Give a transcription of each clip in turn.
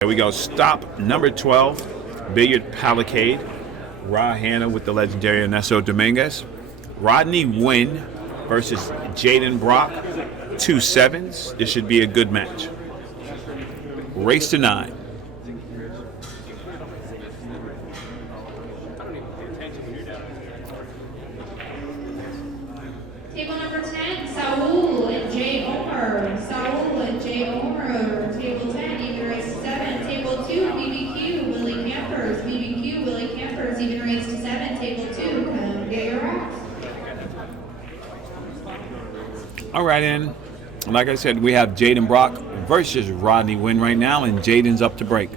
There we go. Stop number 12, Billiard Palacade. Ra Hanna with the legendary Ernesto Dominguez. Rodney Wynn versus Jaden Brock. 2 sevens. This should be a good match. Race to 9. Table number 10, Saul and J. Omer. Saul and J. Omer. Table 10, even race to 7. Table 2, BBQ, Willie Campers. BBQ, Willie Campers, even race to 7. Table 2, come get your racks. All right, and like I said, we have Jaden Brock versus Rodney Wynn right now, and Jaden's up to break.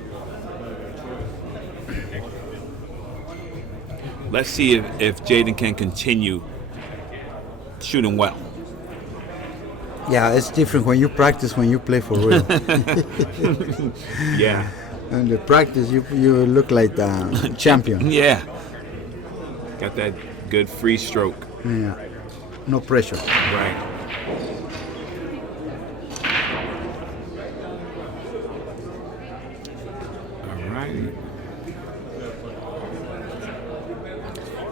Let's see if Jaden can continue shooting well. Yeah, it's different when you practice, when you play for real. Yeah. In the practice, you look like a champion. Yeah. Got that good free stroke. Yeah, no pressure. Right. All right.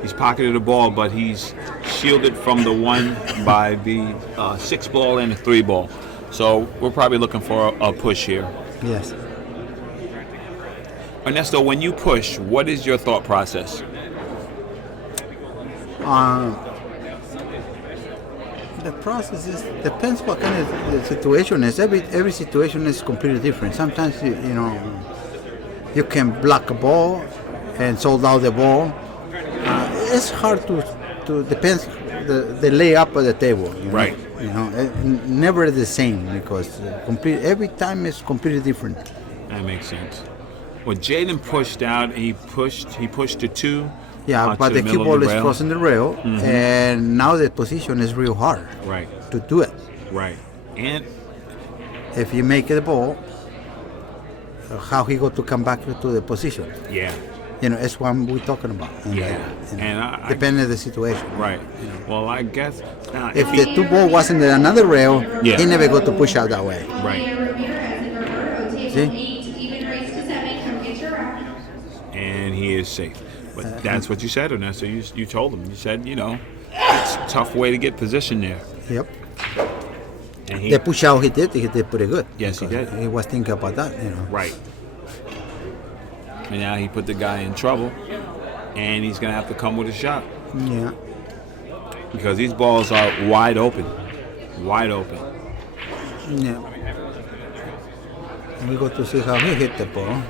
He's pocketed the ball, but he's shielded from the 1 by the 6 ball and the 3 ball. So we're probably looking for a push here. Yes. Ernesto, when you push, what is your thought process? The process depends what kind of the situation is. Every situation is completely different. Sometimes you can block a ball and sold out the ball. It's hard to depends the layup of the table. Right. Never the same because every time is completely different. That makes sense. Well, Jaden pushed out. He pushed to 2. Yeah, but the cue ball is crossing the rail, and now the position is real hard. Right. To do it. Right. And if you make the ball, how he got to come back to the position? yeah. It's what we're talking about. Yeah. And depending on the situation. Right. Well, I guess If the 2 ball wasn't in another rail, Yeah. he never got to push out that way. Right. Ramirez and Roberto, table See? 8, even race to 7, come get your rack. And he is safe. But that's what you said, Ernesto. You told him. You said, it's a tough way to get position there. Yep. And The push out he did pretty good. Yes, he did. He was thinking about that, Right. And now he put the guy in trouble, and he's going to have to come with a shot Yeah. because these balls are wide open. Wide open. Yeah. We got to see how he hit the ball.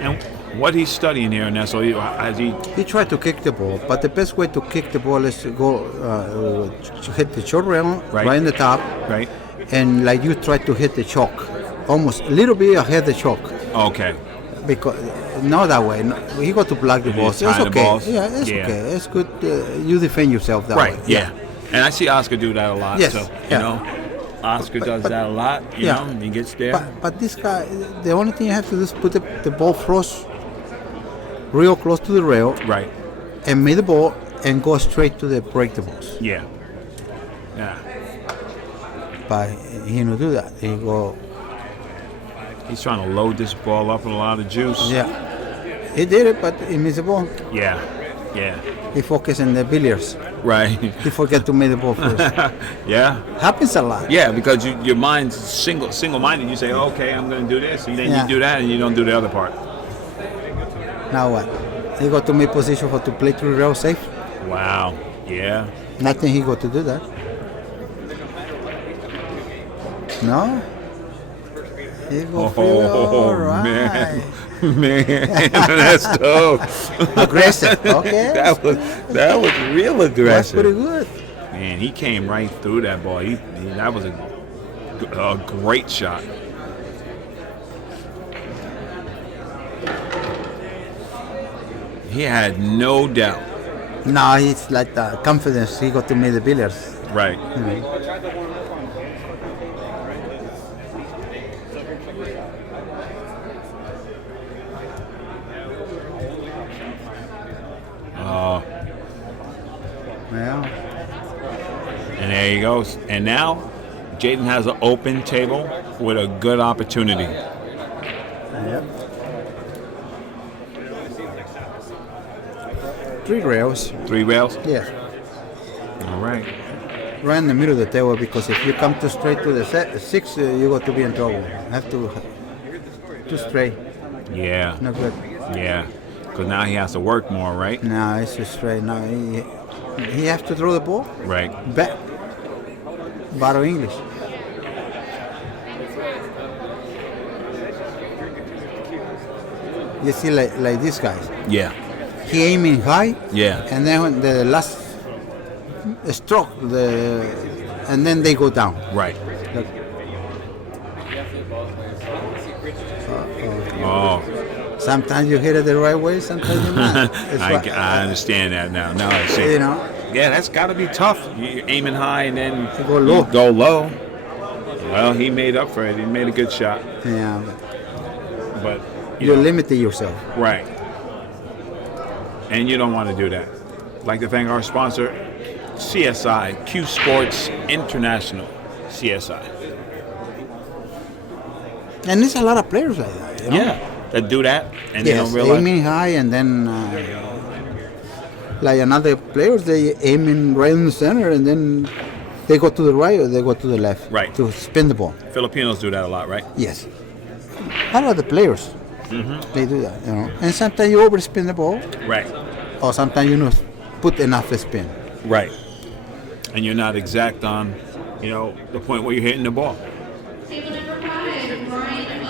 And what he's studying here, Ernesto, He tried to kick the ball, but the best way to kick the ball is to go hit the short rail right in the top, right? and like you try to hit the chalk, almost a little bit ahead the chalk. Okay. Because not that way. No, he got to block the balls. It's tie the okay. balls? Yeah, it's Yeah. okay. It's good. You defend yourself that Right. way. Yeah. And I see Oscar do that a lot. Yes, So, yeah. Oscar does that a lot. And he gets there. But this guy, the only thing you have to do is put the ball close, real close to the rail, Right. and make the ball and go straight to the break the balls. Yeah. Yeah. But he don't do that. He go. He's trying to load this ball up with a lot of juice. Yeah. He did it, but he missed the ball. Yeah. Yeah. He focused on the billiards. Right. He forget to make the ball first. Yeah. Happens a lot. Yeah, because your mind's single-minded. You say, okay, I'm going to do this, and then Yeah. you do that, and you don't do the other part. Now what? He got to make position for to play through rail safe. Wow. Yeah. Nothing he got to do that. No? He go all right. Man, that's dope. Aggressive. Okay. that was real That's aggressive. pretty good. Man, he came right through that ball. That was a great shot. He had no doubt. No, he's like the confidence. He got to make the billiards. Right. Yeah. And there he goes. And now, Jaden has an open table with a good opportunity. Yep. 3 rails. 3 rails? Yes. All right. Right in the middle of the table, because if you come too straight to the 6, you got to be in trouble. Have to too straight. Yeah. Not good. Yeah. Because now he has to work more, right? No, it's just straight. Now he has to throw the ball Right. back. Bottle English. You see, like these guys. Yeah. He aiming high. Yeah. And then when the last stroke, and then they go down. Right. Look. Oh. Sometimes you hit it the right way, sometimes you're not. It's I understand that now. Now I see. You know. Yeah, that's got to be tough. You're aiming high and then You go low. you go low. Well, he made up for it. He made a good shot. Yeah. But You're limiting yourself. right. And you don't want to do that. I'd like to thank our sponsor, CSI, Q Sports International, CSI. And there's a lot of players like that. You know? Yeah, that do that and they Yes, don't realize. aiming high, and then like another players, they aiming right in the center, and then they go to the right or they go to the left. Right. To spin the ball. Filipinos do that a lot, right? Yes. A lot of the players, they do that. You know. And sometimes you overspin the ball, Right. or sometimes you don't put enough spin. Right. And you're not exact on, the point where you're hitting the ball. Table number 5, Brian and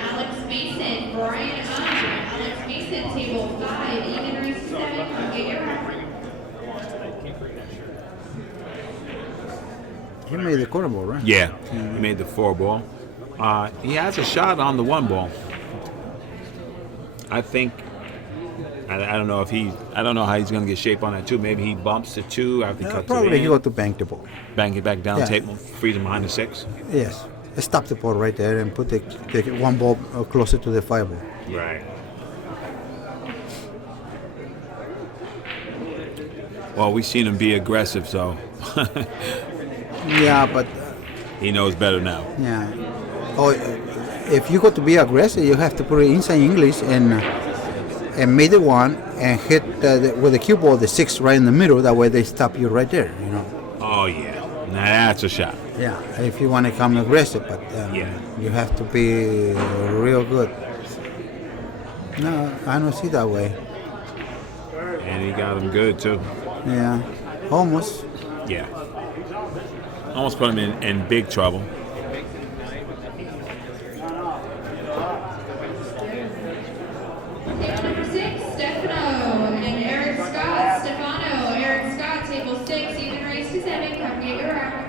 Alex Mason. Brian and Alex Mason, table 5, even race 7. Come get your round. He made the corner ball, right? Yeah. He made the 4 ball. He has a shot on the 1 ball. I think. I don't know I don't know how he's going to get shape on that 2. Maybe he bumps the 2 after he cuts Probably it he in. got to bank the ball. Bang it back down, Yeah. table, freeze him behind the 6. Yes. Stop the ball right there and put the 1 ball closer to the 5 ball. Right. Well, we've seen him be aggressive, so Yeah, but he knows better now. yeah. Oh, if you got to be aggressive, you have to put it inside English and make the 1 and hit with the cue ball the 6 right in the middle. That way they stop you right there. You know. Oh, yeah. Now that's a shot. Yeah. If you want to come aggressive, but Yeah. you have to be real good. No, I don't see that way. And he got him good, too. Yeah, almost. Yeah. Almost put him in big trouble. Table number 6, Stefano and Eric Scott. Stefano, Eric Scott, table 6, even race to 7. Come get your round.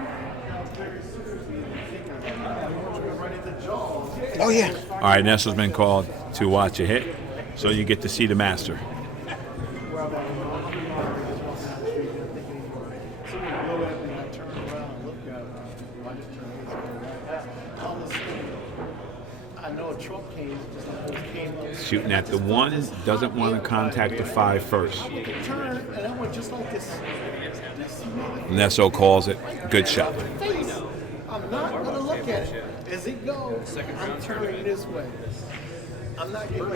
Oh yeah. All right, Nestle's been called to watch a hit, so you get to see the master. Shooting at the 1, doesn't want to contact the 5 first. Nesso calls it. Good shot. I'm not going to look at it. As it goes, I'm turning this way. I'm not getting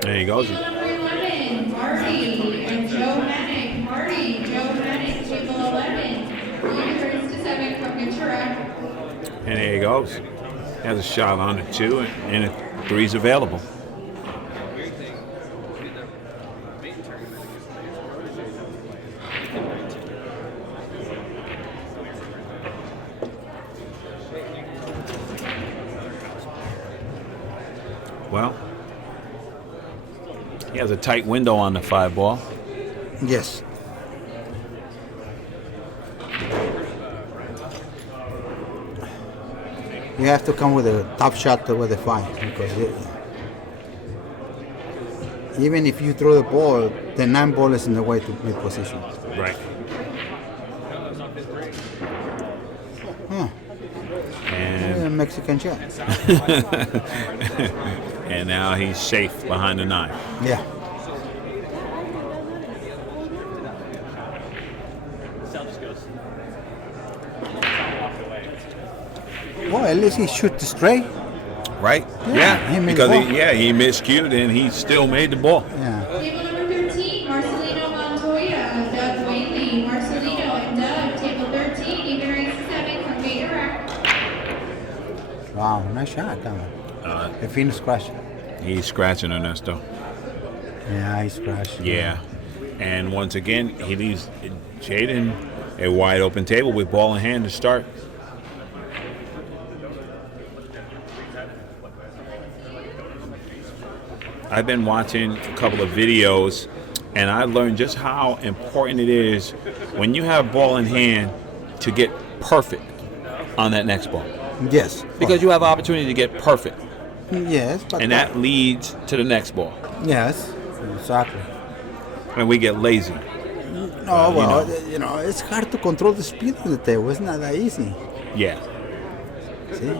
There he goes. Table number 11, Marty and Joe Manick. Marty, Joe Manick, table 11. Even race to 7. Come get your round. And there he goes. Has a shot on it, too, and a 3's available. Well, he has a tight window on the 5 ball. Yes. You have to come with a top shot with a 5 because even if you throw the ball, the 9 ball is in the way to mid position. Right. Huh. And Mexican chant. And now he's safe behind the 9. Yeah. Well, at least he shoots straight. Right? Yeah, he made because the ball. he miscued and he still made the ball. Yeah. Table number 13, Marcelino Montoya, Doug Whaley. Marcelino and Doug, table 13, even race 7, from Gate Iraq. Wow, nice shot, that one. If he scratch. He's scratching Ernesto. Yeah, he scratched. Yeah. And once again, he leaves Jaden a wide open table with ball in hand to start. I've been watching a couple of videos, and I learned just how important it is when you have ball in hand to get perfect on that next ball. Yes. Because you have an opportunity to get perfect, Yes, but and that leads to the next ball. yes, exactly. And we get lazy. No, you well, know. you know, it's hard to control the speed of the table. It's not that easy. Yeah. See?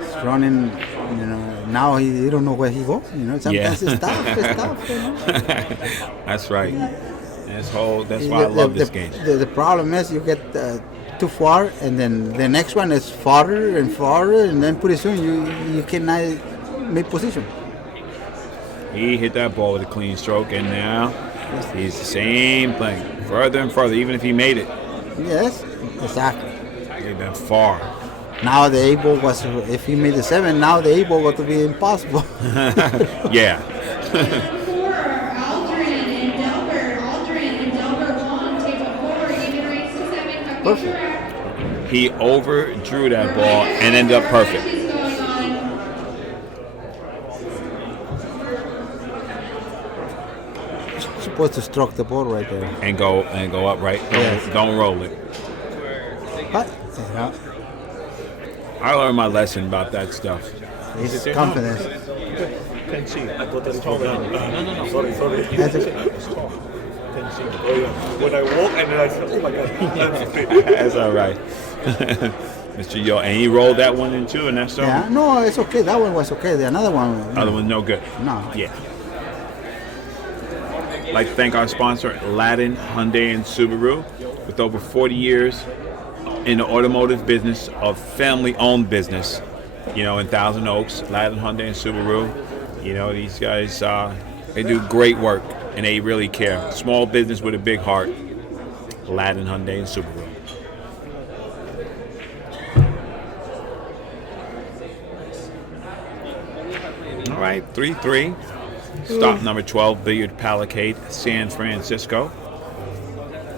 It's running, you know, now he don't know where he goes. You know, sometimes Yeah. it's tough, you know. That's right. That's why I love this game. The problem is you get too far, and then the next one is farther and farther, and then pretty soon you cannot make position. He hit that ball with a clean stroke, and now he's the same thing, further and further. Even if he made it, Yes, exactly. he'd been far. Now the A ball was, if he made the 7, now the A ball got to be impossible. Yeah. Table 4, Aldrin and Delbert. Aldrin and Delbert won, table 4, even race 7, from Gate Perfect. Iraq. He overdrew that ball and ended up perfect. Matches going on. Supposed to stroke the ball right there. And go up, right? Yes. Don't roll it. But, you know, I learned my lesson about that stuff. it's confidence. Can see. I thought that's taller. No. Sorry. That's it. Can see. Oh, yeah. When I walk and then I said, oh my God. That's all right. Mr. Yo, and he rolled that one in too, and that's all. Yeah, no, it's okay. That one was okay. The another one, Other one, no good. no. Yeah. I'd like to thank our sponsor, Ladin Hyundai and Subaru, with over 40 years in the automotive business, of family-owned business, you know, in Thousand Oaks. Ladin Hyundai and Subaru, you know, these guys, they do great work, and they really care. Small business with a big heart. Ladin Hyundai and Subaru. All right, 3-3. Stop number 12, Billiard Palacade, San Francisco.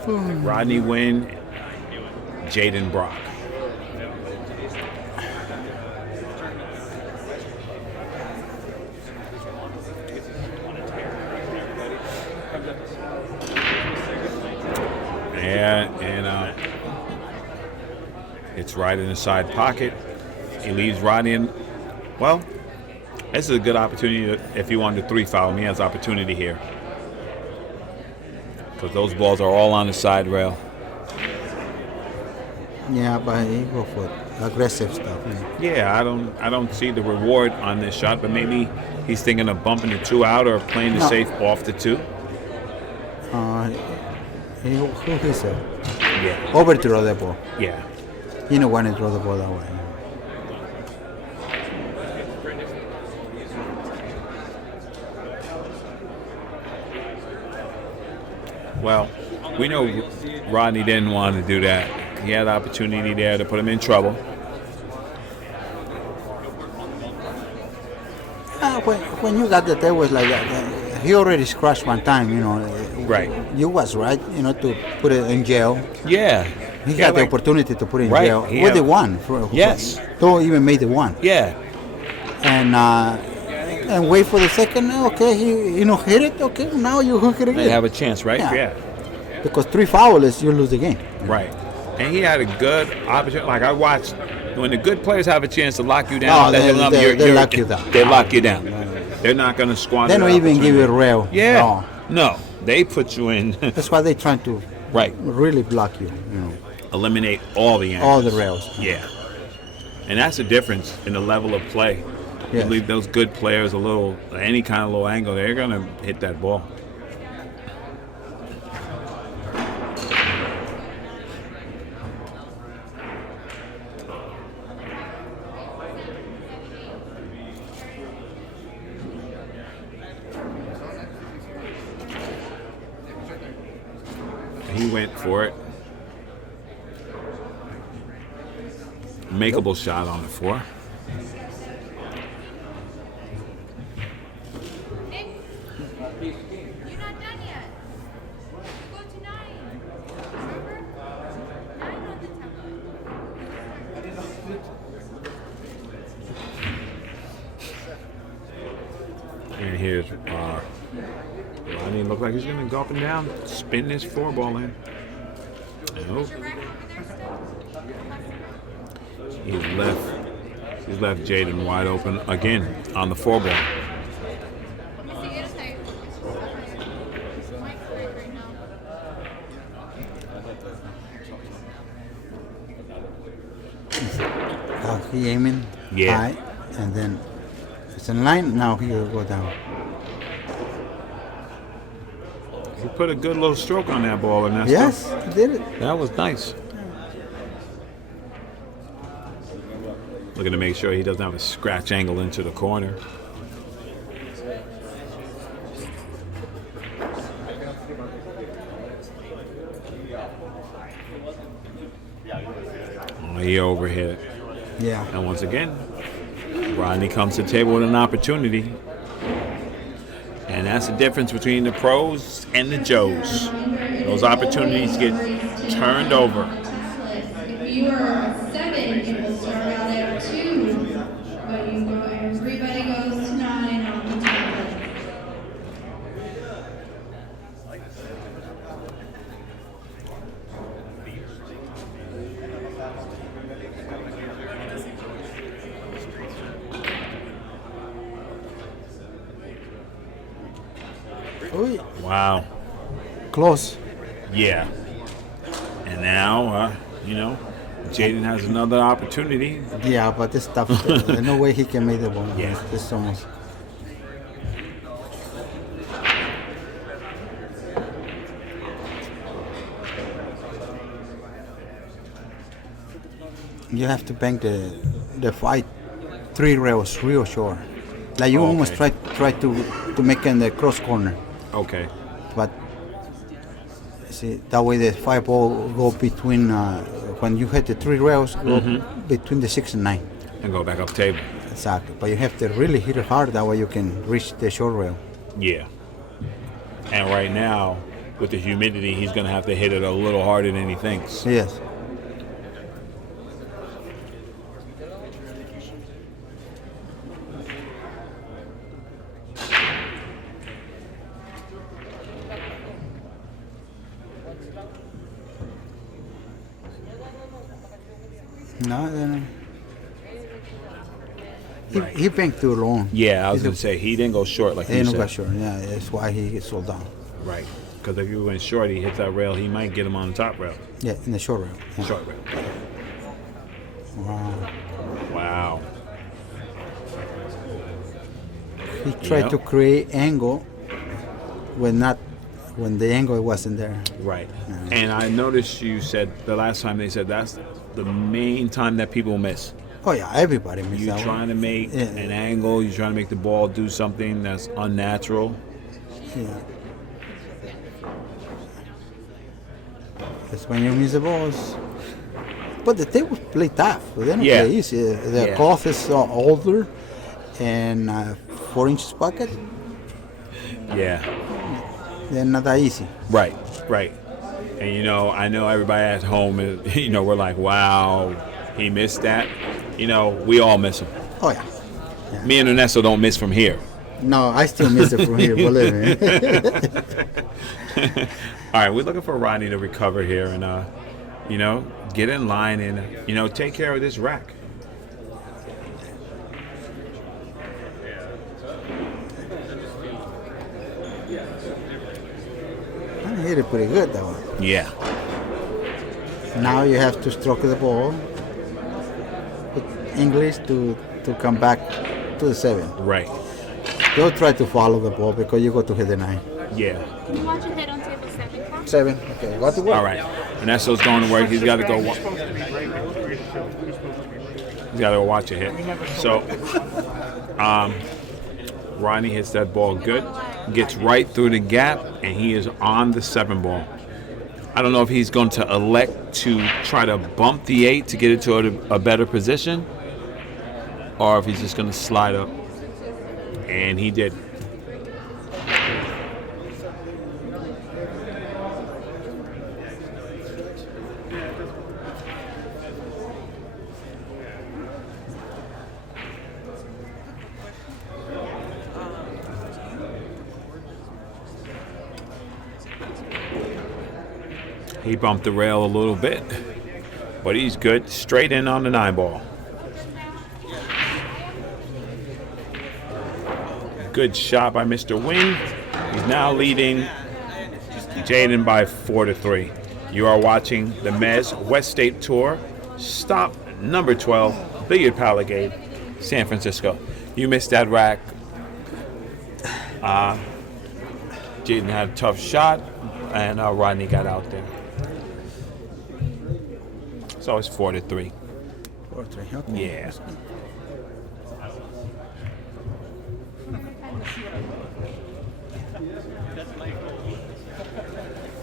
Rodney Wynn, Jaden Brock. And it's right in the side pocket. He leaves Rodney in. Well, this is a good opportunity if you wanted to 3-foul me. He has opportunity here. Because those balls are all on the side rail. Yeah, but he go for aggressive stuff. Yeah. Yeah, I don't see the reward on this shot, but maybe he's thinking of bumping the 2 out or playing the No. safe off the 2. Who he said? Yeah. Overthrow the ball. Yeah. You don't want to throw the ball that way. Well, we know Rodney didn't want to do that. He had the opportunity there to put him in trouble. When you got the tables like that, he already scratched one time, you know. Right. You was right, you know, to put it in jail. Yeah. He Yeah, had the like- opportunity to put it in Right, jail. he With the had- one. Yes. Don't even make the one. Yeah. And wait for the second. Okay, he hit it. Okay, now you hit it again. They have a chance, right? Yeah. Because 3 fouls, you lose the game. Right. And he had a good opportunity. Like I watched, when the good players have a chance to lock you down, Oh, they lock you down. They lock you down. They're not going to squander. They don't that even give you a opportunity. rail. Yeah. No, they put you in. That's why they're trying to Right. really block you. You know, Eliminate all the angles. all the rails. Yeah. And that's the difference in the level of play. Yes. You leave those good players a little, any kind of low angle, they're going to hit that ball. He went for it. Makeable shot on the 4. Nick, you're not done yet. Go to 9. Remember? 9 on the tablet. And here's Rodney. Look like he's going to go up and down, spin this 4 ball in. Nope. Your rack over there still? He's left Jaden wide open again on the 4 ball. Let me see, get a side. Mike's great right now. He aiming Yeah. high, and then it's in line. Now he will go down. He put a good little stroke on that ball, Ernesto. Yes, he did it. That was nice. Looking to make sure he doesn't have a scratch angle into the corner. Oh, he overhit it. Yeah. And once again, Rodney comes to the table with an opportunity. And that's the difference between the pros and the Joes. Those opportunities get turned over. If you are 7, you will start out at 2. But you go, everybody goes to 9 on the tablet. Oy, Wow. close. Yeah. And now, Jaden has another opportunity. Yeah, but it's tough. There's no way he can make the ball. Yeah. It's almost. You have to bank the 3 rails real short. Like you Oh, almost okay. try to make in the cross corner, Okay. but see that way the 5 ball go between when you hit the 3 rails go between the 6 and 9. And go back up table. Exactly, but you have to really hit it hard. That way you can reach the short rail. Yeah. And right now, with the humidity, he's going to have to hit it a little harder than he thinks. Yes. No, then he banked too long. Yeah, I was He's going to say, he didn't go short like He you ain't no said. got short. Yeah, that's why he gets sold down. Right. Because if you went short, he hits that rail, he might get him on the top rail. Yeah, in the short rail. Yeah. Short rail. Wow. Wow. He tried Yeah. to create angle when the angle wasn't there. Right. And I noticed you said the last time they said that's the main time that people miss. Oh yeah, everybody missed You're that trying one. to make Yeah. an angle, you're trying to make the ball do something that's unnatural. Yeah. That's when you miss the balls. But the tables play tough. They don't Yeah. play easy. The Yeah. cloth is older and 4 inches pocket. Yeah. They're not that easy. Right, right. And I know everybody at home is, we're like, wow, he missed that. We all miss him. Oh yeah. Me and Ernesto don't miss from here. No, I still miss it from here, believe me. All right, we're looking for Rodney to recover here and, get in line and, take care of this rack. I hit it pretty good that one. Yeah. Now you have to stroke the ball with English to come back to the 7. Right. Don't try to follow the ball because you go to hit the 9. Yeah. Can you watch your head on table 7, Carl? 7. Okay, got to work. All right. Vanesso's going to work. He's got to go. He's got to go watch a hit. So, Rodney hits that ball good, gets right through the gap, and he is on the 7 ball. I don't know if he's going to elect to try to bump the 8 to get it to a better position, or if he's just going to slide up. And he did. He bumped the rail a little bit, but he's good. Straight in on the 9 ball. Good shot by Mr. Wynn. He's now leading Jaden by 4-3. You are watching the Mezz West State Tour. Stop number 12, Billiard PALACADE, San Francisco. You missed that rack. Jaden had a tough shot, and Rodney got out there. So it's 4-3. 4-3. Okay. Yeah.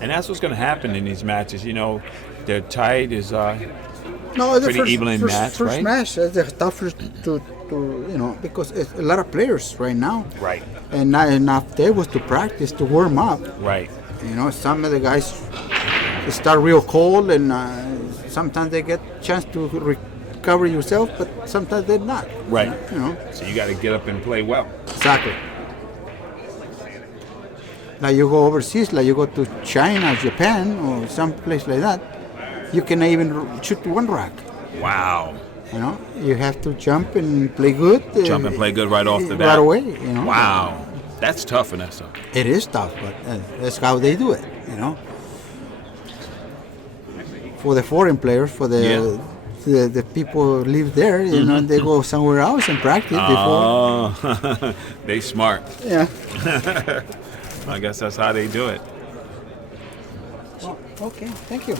And that's what's going to happen in these matches. You know, their tide is No, pretty evenly matched, first right? match is the toughest to because it's a lot of players right now. Right. And not enough tables to practice to warm up. Right. You know, some of the guys start real cold, and sometimes they get a chance to recover yourself, but sometimes they're not. Right. You know. So you got to get up and play well. Exactly. Like you go overseas, like you go to China, Japan, or some place like that, you can even shoot 1 rack. Wow. You know, you have to jump and play good. Jump and play good right off the bat. Right away, you know. Wow. That's tough, Vanessa. It is tough, but that's how they do it, you know. For the foreign players, for the people who live there, you know, they go somewhere else and practice before. Oh, they smart. Yeah. I guess that's how they do it. Oh, okay, thank you.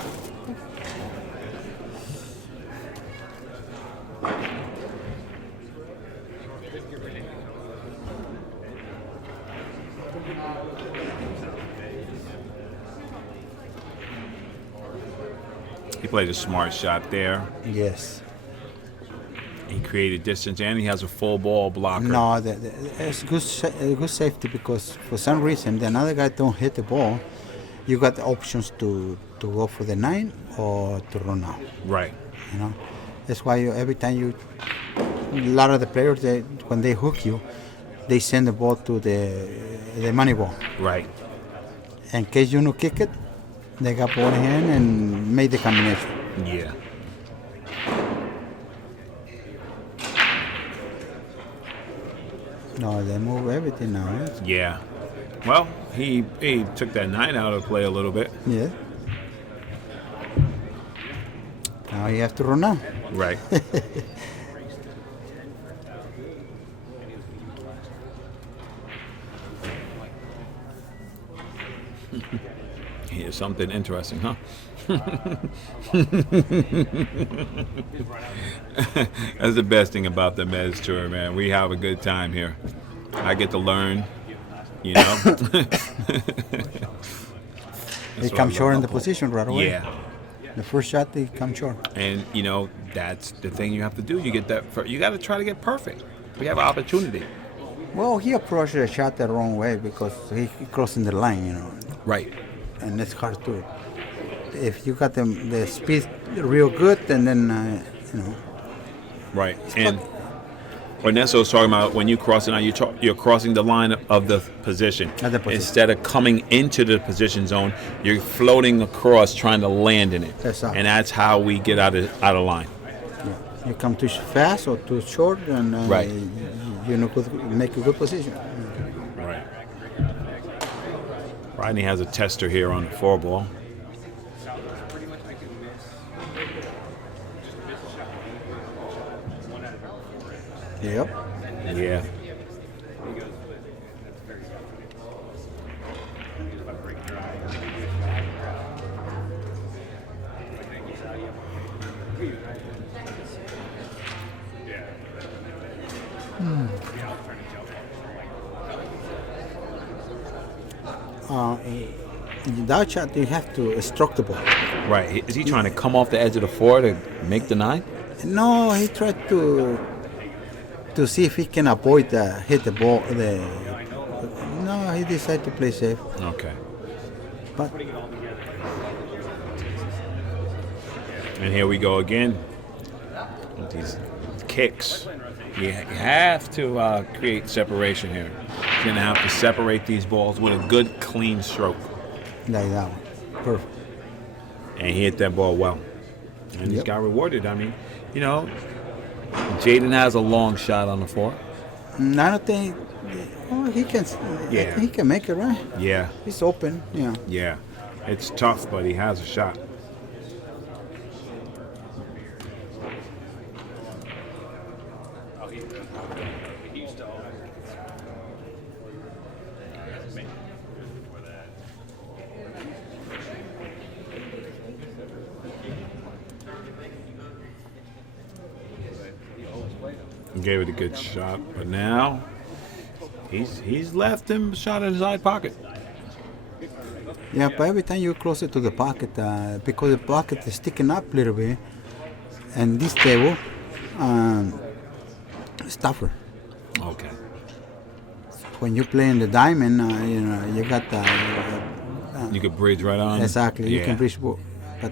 He played a smart shot there. Yes. He created distance, and he has a full ball blocker. No, it's good safety because for some reason the another guy don't hit the ball. You got the options to go for the 9 or to run out. Right. You know, that's why every time a lot of the players when they hook you, they send the ball to the money ball. Right. In case you no kick it, they got ball in hand and make the combination. Yeah. No, they move everything now. Right? Yeah. Well, he took that 9 out of play a little bit. Yeah. Now you have to run out. Right. Here's something interesting, huh? That's the best thing about the Mezz Tour, man. We have a good time here. I get to learn, you know. They come short in the position right away. Yeah. The first shot, they come short. And, you know, that's the thing you have to do. You get that. You got to try to get perfect. We have an opportunity. Well, he approached the shot the wrong way because he crossing the line, you know. Right. And it's hard to. If you got the speed real good, and then you know. Right. And Ernesto was talking about when you cross it now, you're crossing the line of the position. Of the position. Instead of coming into the position zone, you're floating across trying to land in it. Exactly. And that's how we get out of line. Yeah. You come too fast or too short, and Right. you know, make a good position. Right. Rodney has a tester here on the 4 ball. Yep. Yeah. In that shot, you have to stroke the ball. Right. Is he trying to come off the edge of the 4 to make the 9? No, he tried to see if he can avoid hit the ball. No, he decided to play safe. Okay. But And here we go again with these kicks. You have to create separation here. You're going to have to separate these balls with a good, clean stroke. like that one, perfect. And he hit that ball well. And he's got rewarded. I mean, you know, Jaden has a long shot on the 4. I don't think he can. Yeah. He can make it, right? Yeah, He's open. Yeah. yeah. It's tough, but he has a shot. Gave it a good shot, but now he's left him a shot in his side pocket. Yeah, but every time you're closer to the pocket, because the pocket is sticking up a little bit, and this table, it's tougher. Okay. When you play in the diamond, you know, you got You could bridge right on. exactly. You Yeah. can reach, but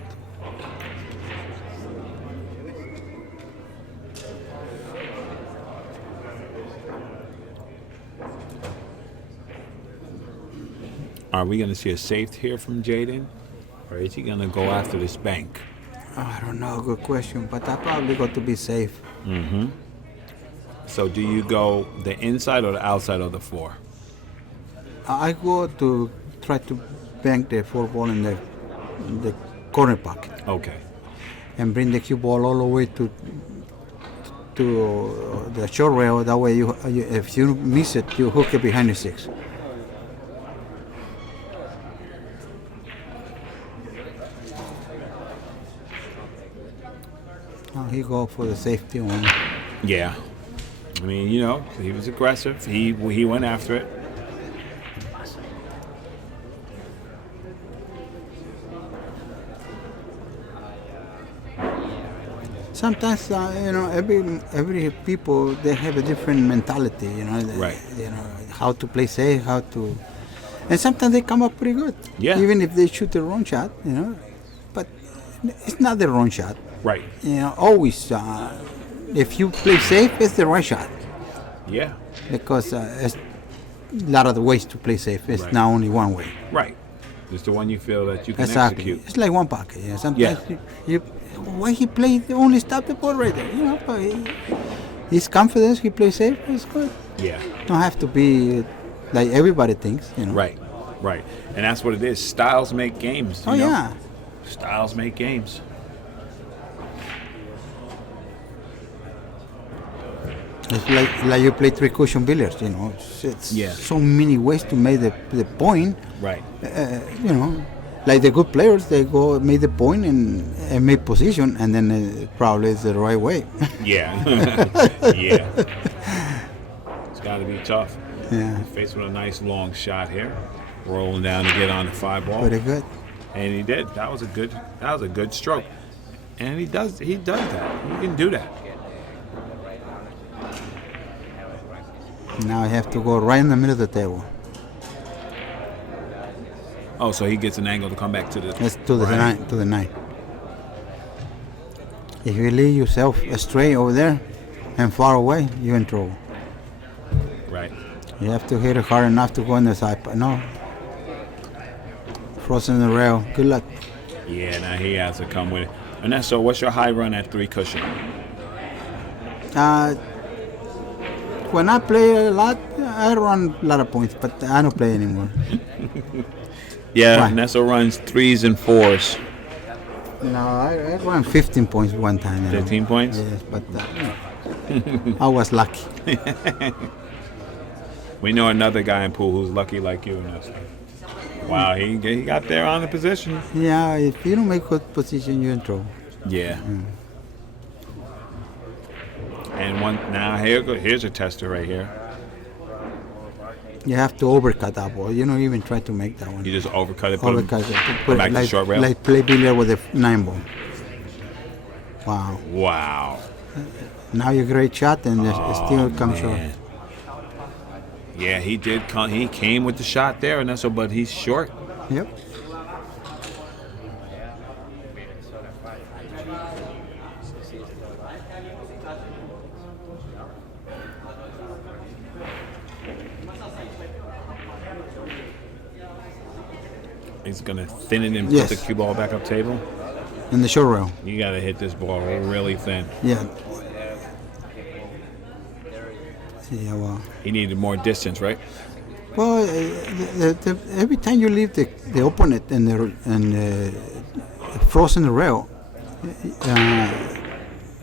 Are we going to see a safety here from Jaden, or is he going to go after this bank? I don't know. Good question, but I probably got to be safe. So do you go the inside or the outside of the 4? I go to try to bank the 4 ball in the corner pocket Okay. and bring the cue ball all the way to the short rail. That way, you if you miss it, you hook it behind the 6. He go for the safety one. Yeah. I mean, you know, he was aggressive. He went after it. Sometimes you know, every people, they have a different mentality. You know, Right. You know how to play safe, how to, and sometimes they come up pretty good. Yeah. Even if they shoot the wrong shot, you know, but it's not the wrong shot. Right. You know, always if you play safe, it's the right shot, Yeah. because it's a lot of the ways to play safe. It's Right. not only one way. Right. It's the one you feel that you can Exactly. execute. It's like one pocket. Yeah. Sometimes Yeah. you why he played only stop the ball right there. You know, but his confidence. He plays safe. It's good. Yeah. Don't have to be like everybody thinks. You know. Right. Right. And that's what it is. Styles make games. Oh you know? yeah. Styles make games. It's like you play 3 cushion billiards. You know. It's Yeah. so many ways to make the point. Right. You know. Like the good players, they go make the point and make position, and then probably it's the right way. Yeah. Yeah. It's got to be tough. Yeah, Faced with a nice long shot here, rolling down to get on the 5 ball, pretty good. and he did. That was a good stroke, and he does that. He can do that. Now I have to go right in the middle of the table. Oh, so he gets an angle to come back to the. It's to the right. nine. To the 9. If you leave yourself astray over there and far away, you're in trouble. Right. You have to hit it hard enough to go in the side. But no. Frozen the rail. Good luck. Yeah. Now he has to come with it. And that's so. What's your high run at 3 cushion? When I play a lot, I run a lot of points, but I don't play anymore. Yeah. Why? Nesso runs 3s and 4s. No, I ran 15 points one time. 15 points? Yes, but I was lucky. We know another guy in pool who's lucky like you. Wow, he got there on the position. Yeah, if you don't make good position, you're in trouble. Yeah. And here's a tester right here. You have to overcut that ball. You don't even try to make that one. You just overcut it, Overcut it. put it back to short rail. Like play billiard with a 9 ball. Wow. Wow. Now you're a great shot and it still comes short. Man. Yeah, he did. He came with the shot there, and but he's short. Yep. He's gonna thin it and Yes. put the cue ball back up table. In the short rail. You gotta hit this ball really thin. Yeah. Yeah, well. He needed more distance, right? Well, every time you leave the opponent and frozen rail,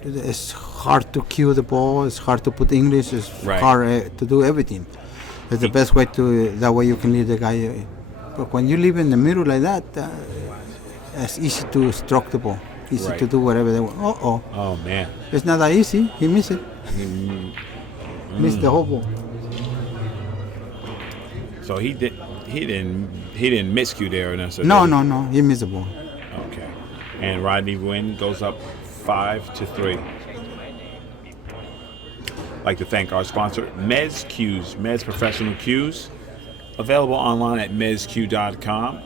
it's hard to cue the ball. It's hard to put English. It's Right. hard to do everything. It's the best way to. That way you can leave the guy. But when you live in the middle like that, it's easy to stroke the ball. Easy Right. to do whatever they want. Oh man. It's not that easy. He missed it. Missed the whole ball. So he didn't miss cue there, and so No. He missed the ball. Okay. And Rodney Wynn goes up 5-3. I'd like to thank our sponsor, Mezz Cues, Mezz Professional Cues, available online at mezzq.com.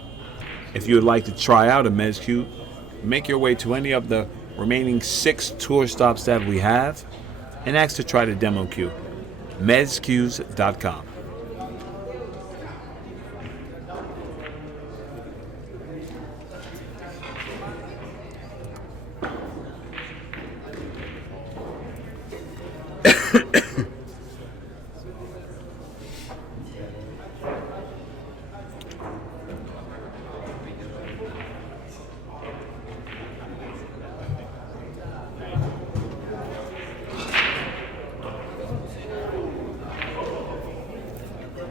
If you would like to try out a Mezz Cue, make your way to any of the remaining 6 tour stops that we have and ask to try the demo cue. mezzcues.com.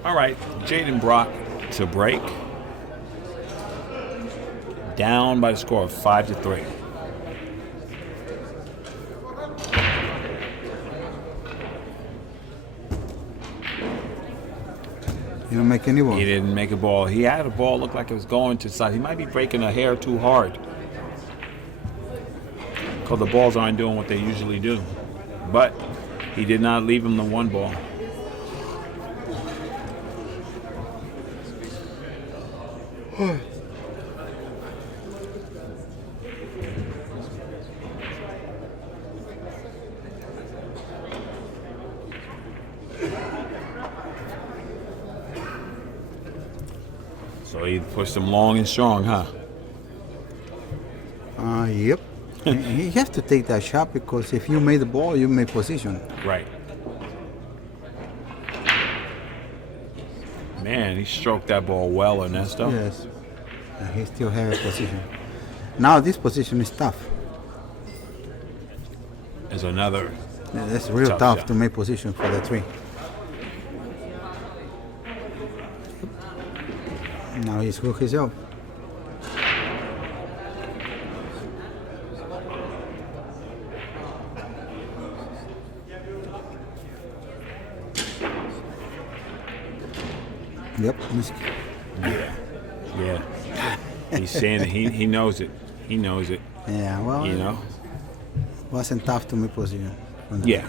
All right, Jaden Brock to break. Down by the score of 5-3. You don't make any ball. He didn't make a ball. He had a ball look like it was going to the side. He might be breaking a hair too hard, because the balls aren't doing what they usually do. But he did not leave him the one ball. So he pushed him long and strong, huh? Yep. He has to take that shot because if you made the ball, you made position. Right. Man, he stroked that ball well, Ernesto. Yes. He still has a position. Now this position is tough. There's another. It's real Tough tough shot. to make position for the 3. Now he's hooked himself. Yep. Yeah. He's saying it. He knows it. He knows it. Yeah, well, You know? wasn't tough to make position. Yeah.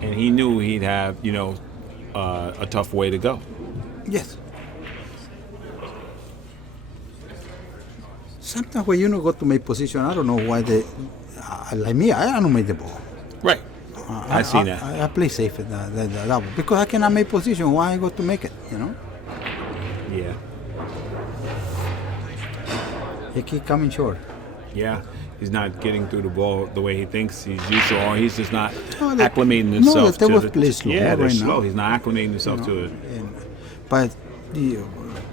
And he knew he'd have, a tough way to go. Yes. Sometimes when you don't go to make position, I don't know why like me, I don't make the ball. Right. I seen that. I play safe at that level because I cannot make position. Why I go to make it? Yeah. He keep coming short. Yeah. He's not getting through the ball the way he thinks he's used to, or he's just not No, acclimating himself the table to plays slow Yeah, they're right slow. now. He's not acclimating himself to it. But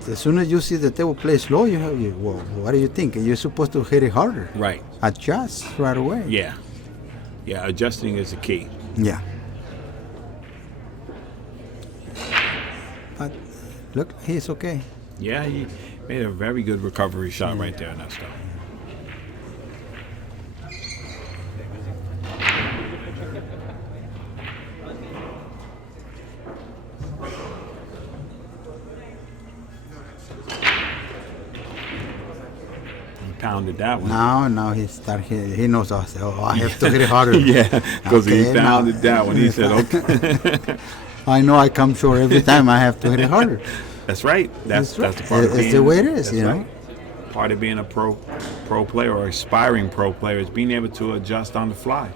as soon as you see the table play slow, well, what do you think? You're supposed to hit it harder. Right. Adjust right away. Yeah. Yeah, adjusting is the key. Yeah. But look, he's okay. Yeah, he made a very good recovery shot right there, Nesto. He pounded that one. Now he knows us. Oh, I have to hit it harder. Yeah, because he Okay, now- pounded that one. He said, okay. I know I come short every time. I have to hit it harder. That's right. That's right. the part of It's being, the way it is, that's you know. right. Part of being a pro player or aspiring pro player is being able to adjust on the fly.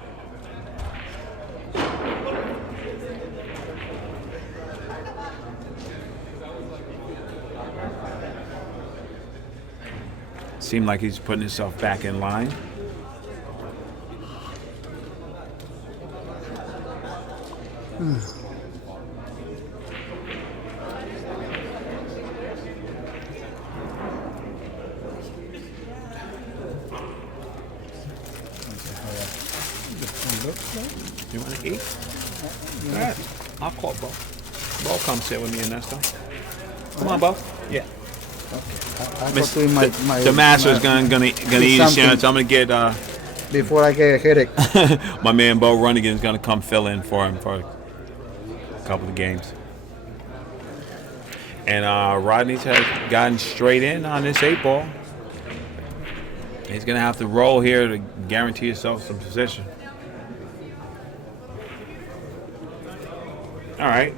Seemed like he's putting himself back in line. You want to eat? Go ahead. I'll call Bo. Bo, come sit with me and Nesto. Come on, Bo. Yeah. I go to my The master's gonna eat his something. sandwich. I'm gonna get before I get a headache. my man Bo Runnigan's gonna come fill in for him for a couple of games. And Rodney's has gotten straight in on this 8-ball. He's gonna have to roll here to guarantee himself some position. All right.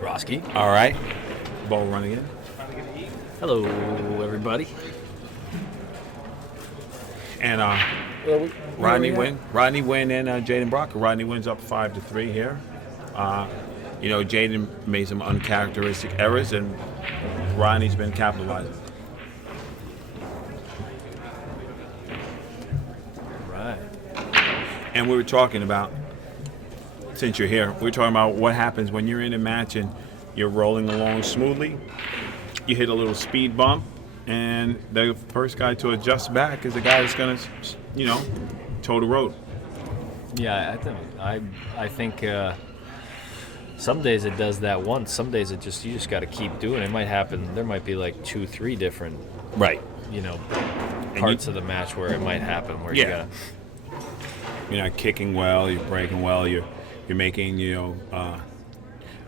Roski. All right. Bo Runnigan. Hello, everybody. And Rodney Wynn and Jaden Brock. Rodney Wynn's up 5-3 here. Jaden made some uncharacteristic errors, and Rodney's been capitalizing. Right. And we were talking about, since you're here, we were talking about what happens when you're in a match and you're rolling along smoothly. You hit a little speed bump, and the first guy to adjust back is the guy that's going to, toe the road. Yeah, I think some days it does that once. Some days you just got to keep doing it. It might happen. There might be like 2-3 different Right. parts of the match where it might happen where you gotta. You're not kicking well. You're breaking well. You're making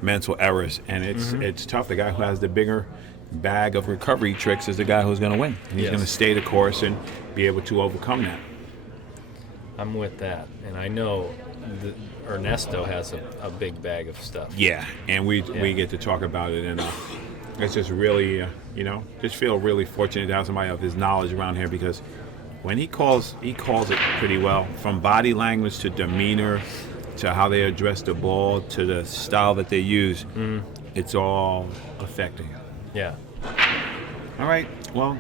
mental errors, and it's tough. The guy who has the bigger bag of recovery tricks is the guy who's going to win. And he's going to stay the course and be able to overcome that. I'm with that, and I know Ernesto has a big bag of stuff. Yeah, and we get to talk about it, and it's just really, just feel really fortunate to have somebody of his knowledge around here, because when he calls it pretty well, from body language to demeanor to how they address the ball to the style that they use. It's all affecting. Yeah. All right, well,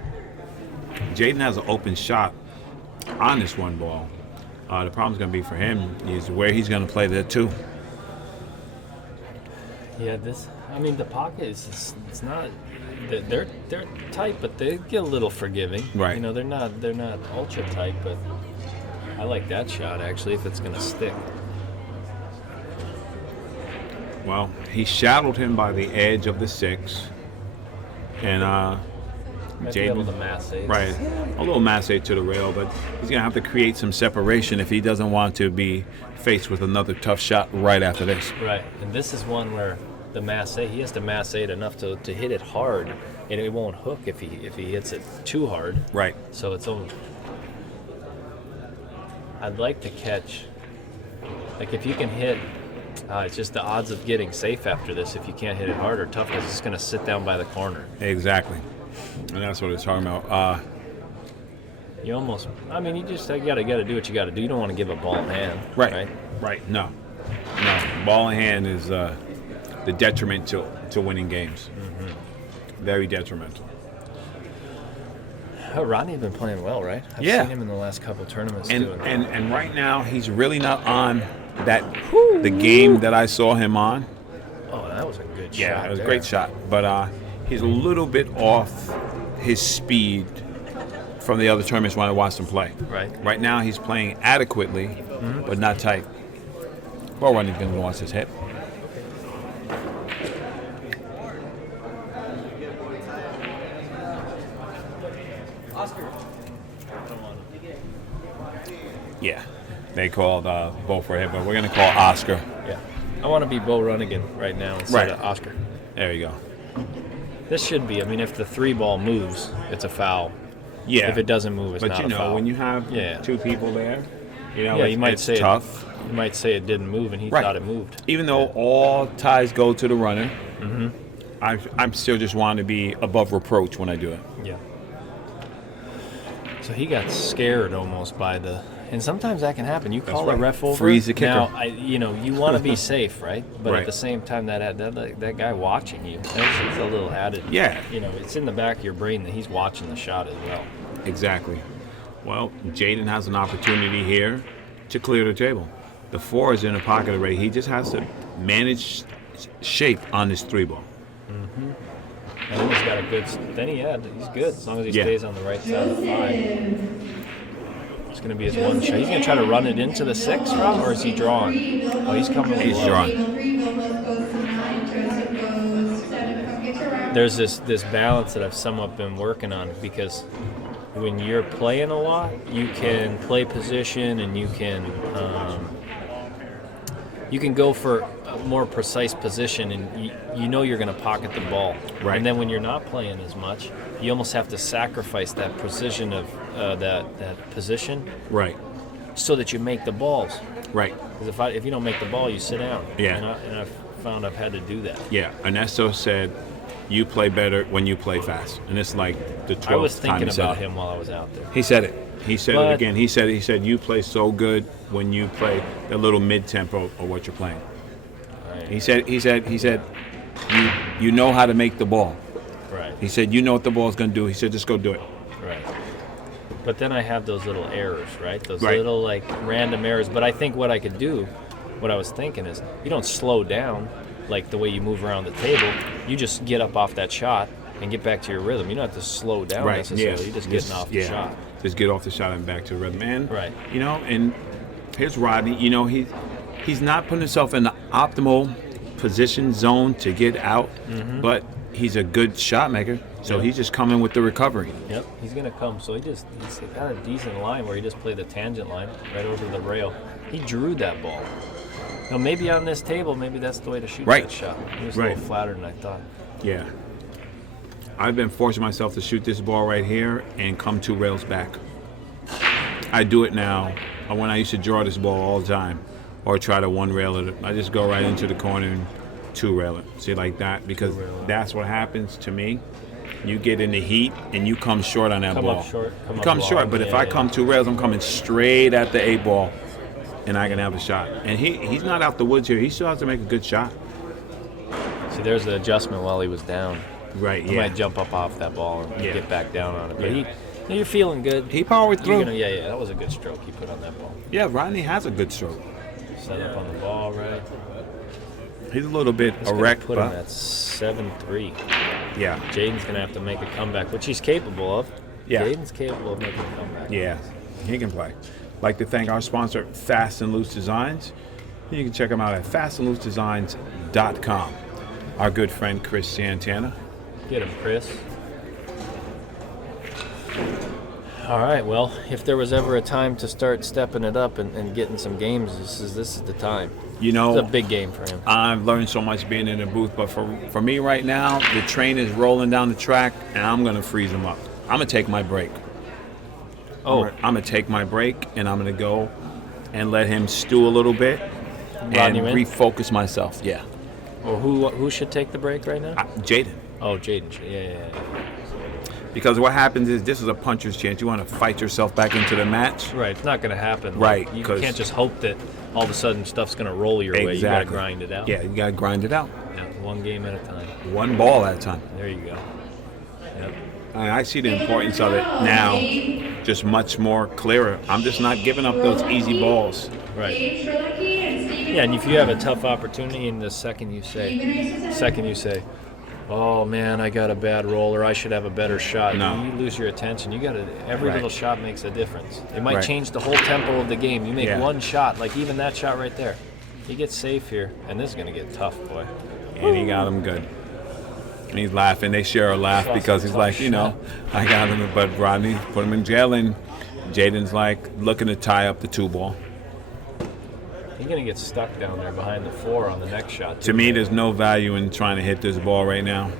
Jaden has an open shot on this one ball. The problem's going to be for him is where he's going to play that too. Yeah, the pocket is it's not. They're tight, but they get a little forgiving. Right. They're not ultra tight, but I like that shot actually if it's gonna stick. Well, he shadowed him by the edge of the 6, and Might be able to mass it. right, a little masse to the rail, but he's gonna have to create some separation if he doesn't want to be faced with another tough shot right after this. Right, and this is one where the masse, he has to masse it enough to hit it hard, and it won't hook if he hits it too hard. Right. So it's only. I'd like to catch, like if you can hit. It's just the odds of getting safe after this. If you can't hit it hard or tough, because it's going to sit down by the corner. Exactly, and that's what it's talking about. You almost. You just got to do what you got to do. You don't want to give a ball in hand. Right. No. Ball in hand is the detriment to winning games. Very detrimental. Rodney's been playing well, right? I've Yeah. seen him in the last couple tournaments And doing. and right now he's really not on the game that I saw him on. Oh, that was a good shot. Yeah, it was a there. great shot. But he's a little bit off his speed from the other tournaments when I watched him play. Right. Right now, he's playing adequately, but not tight. Well, Rodney's going to watch his hip. Yeah, they called Bo for a hit, but we're going to call Oscar. Yeah. I want to be Bo Runnigan right now instead of Oscar. There you go. This should be. I mean, if the 3-ball moves, it's a foul. Yeah. If it doesn't move, it's but not you a know, foul. when you have Yeah. two people there, you know, Yeah, it's, you might it's say tough. You might say it didn't move, and he Right. thought it moved. Even though all ties go to the runner, I'm still just wanting to be above reproach when I do it. Yeah. So he got scared almost by the, and sometimes that can happen. You call a right. ref over. Freeze the kicker. Now, you want to be safe, right? But Right. at the same time, that guy watching you, that's a little added. Yeah. It's in the back of your brain that he's watching the shot as well. Exactly. Well, Jaden has an opportunity here to clear the table. The 4 is in the pocket already. He just has to manage shape on this 3-ball. And then he's got a good. Then he's good as long as he Yeah. stays on the right side of the 5. It's going to be his one shot. He's going to try to run it into the 6, Rob, or is he drawing? Oh, he's coming. He's low. drawing. Table 3 almost goes to 9. Joseph goes 7. Pockets around. There's this balance that I've somewhat been working on, because when you're playing a lot, you can play position and you can go for a more precise position, and you know you're going to pocket the ball. Right. And then when you're not playing as much, you almost have to sacrifice that precision of that position Right. so that you make the balls. Right. Because if you don't make the ball, you sit down. Yeah. And I've found I've had to do that. Yeah. Ernesto said, "You play better when you play fast," and it's like the 12th I was time thinking he said about it. him while I was out there. He said it. He said it But- again. He said you play so good when you play the little mid-tempo of what you're playing. Right. He said you know how to make the ball. Right. He said you know what the ball's going to do. He said just go do it. Right. But then I have those little errors, right? Those Right. little like random errors. But I think what I could do, what I was thinking is, you don't slow down like the way you move around the table. You just get up off that shot and get back to your rhythm. You don't have to slow down necessarily. Yeah. You're just getting off the shot. Just get off the shot and back to the rhythm. Man, Right. You know, and here's Rodney. You know, he's not putting himself in the optimal position zone to get out, but he's a good shot maker. So Yeah. he's just coming with the recovery. Yep, he's gonna come. So he's got a decent line where he just played the tangent line right over the rail. He drew that ball. Now maybe on this table, maybe that's the way to shoot Right. that shot. He was a Right. little flatter than I thought. Yeah. I've been forcing myself to shoot this ball right here and come 2 rails back. I do it now. When I used to draw this ball all the time, or try to 1 rail it, I just go right into the corner and 2 rail it. See, like that, because that's what happens to me. You get in the heat and you come short on that Come ball. up short, come You up come long, short, but if yeah, I yeah. come 2 rails, I'm coming straight at the 8 ball, and I can have a shot. And he's not out the woods here. He still has to make a good shot. See, there's the adjustment while he was down. Right. He Yeah. might jump up off that ball and Yeah. get back down on it. But Yeah. you're feeling good. He powered through. Yeah, that was a good stroke he put on that ball. Yeah, Rodney has a good stroke. Set up on the ball, right? He's a little bit He's gonna erect, put him but at 7-3. yeah, Jaden's going to have to make a comeback, which he's capable of. Yeah. Jaden's capable of making a comeback. yeah, he can play. Like to thank our sponsor, Fast and Loose Designs. You can check them out at fastandloosedesigns.com. Our good friend Chris Santana. Get him, Chris. All right, well, if there was ever a time to start stepping it up and getting some games, this is the time. You It's know, a big game for him. I've learned so much being in the booth, but for me right now, the train is rolling down the track, and I'm going to freeze him up. I'm going to take my break. Oh, I'm going to take my break, and I'm going to go and let him stew a little bit Rodney and Wynn? refocus myself. Yeah. well, who should take the break right now? Jaden. Oh, Jaden. Yeah. Because what happens is this is a puncher's chance. You want to fight yourself back into the match. Right, it's not going to happen. Right, You 'cause- can't just hope that all of a sudden stuff's going to roll your way. You got to grind it out. Yeah, you got to grind it out. Yeah, one game at a time. 1 ball at a time. There you go. Yep. And I see the importance of it now, just much more clearer. I'm just not giving up those easy balls. Right. Dave Sherlicki and Steven Yeah, and if you have a tough opportunity, and the second you say, oh man, I got a bad roller. I should have a better shot. No. You lose your attention. You got to. Every Right. little shot makes a difference. It might Right. change the whole tempo of the game. You make Yeah. one shot, like even that shot right there. He gets safe here, and this is gonna get tough, boy. And he got him good. And he's laughing. They share a laugh because he's like, you know, I got him, but Rodney put him in jail, and Jaden's like looking to tie up the 2-ball. He's gonna get stuck down there behind the 4 on the next shot. To me, there's no value in trying to hit this ball right now.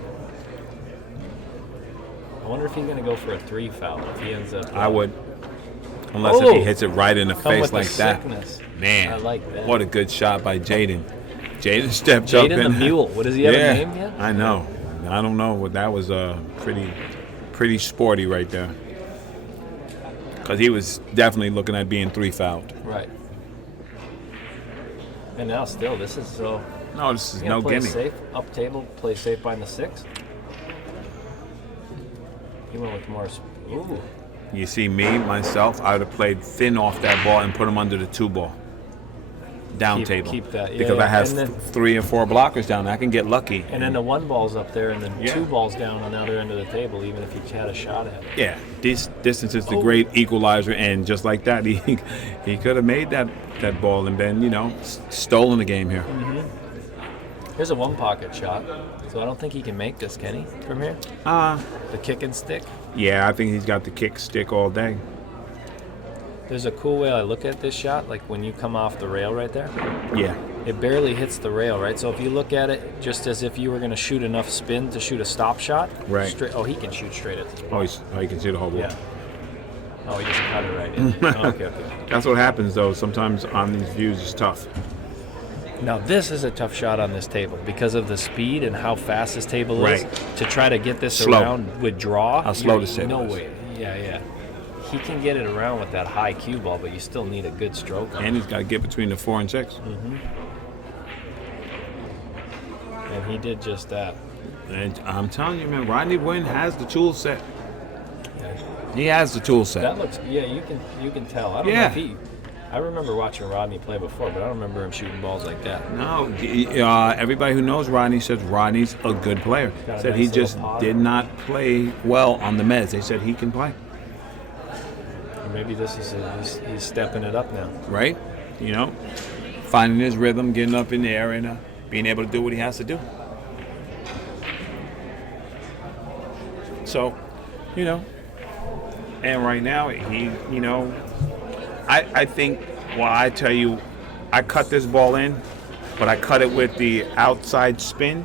I wonder if he's gonna go for a 3 foul if he ends up. I would. Unless if he hits it right in the Come face with the like that. sickness. Man, I like that. what a good shot by Jaden. Jaden stepped up. Jaden the and, Mule. What does he have yeah, a name yet? I know. I don't know. But that was pretty sporty right there. Because he was definitely looking at being 3 fouled. Right. And now still, this is so. No, this is You gotta no play gimme. safe up table. Play safe behind the 6. He went with more. Ooh. You see me, myself, I would have played thin off that ball and put him under the 2-ball. Down table. Keep that. Yeah, because I have and then, 3 or 4 blockers down there. I can get lucky. and then the 1 ball's up there, and then Yeah. 2 balls down on the other end of the table. Even if you had a shot at it. Yeah, this distance is the Oh. great equalizer, and just like that, he could have made that ball and been, stolen the game here. Here's a 1 pocket shot. So I don't think he can make this, can he? From here, the kick and stick. Yeah, I think he's got the kick stick all day. There's a cool way I look at this shot, like when you come off the rail right there. Yeah, It barely hits the rail, right? So if you look at it just as if you were going to shoot enough spin to shoot a stop shot. Right. Oh, he can shoot straight at the ball. you can see the whole ball. Yeah. Oh, he just cut it right in. Okay. That's what happens, though. Sometimes on these views, it's tough. Now this is a tough shot on this table because of the speed and how fast this table is. Right. To try to get this Slow. around with draw. How slow you're- this table No is. way. Yeah. He can get it around with that high cue ball, but you still need a good stroke on it. And he's got to get between the 4 and 6. And he did just that. And I'm telling you, man, Rodney Wynn has the tool set. He has the tool set. That looks. Yeah, you can tell. I don't know Yeah. if he. I remember watching Rodney play before, but I don't remember him shooting balls like that. No, everybody who knows Rodney says Rodney's a good player. Got a Said nice he little just pod. did not play well on the Mezz. They said he can play, Or maybe this is he's stepping it up now. right? Finding his rhythm, getting up in the air, and being able to do what he has to do. So, and right now I think, I tell you, I cut this ball in, but I cut it with the outside spin,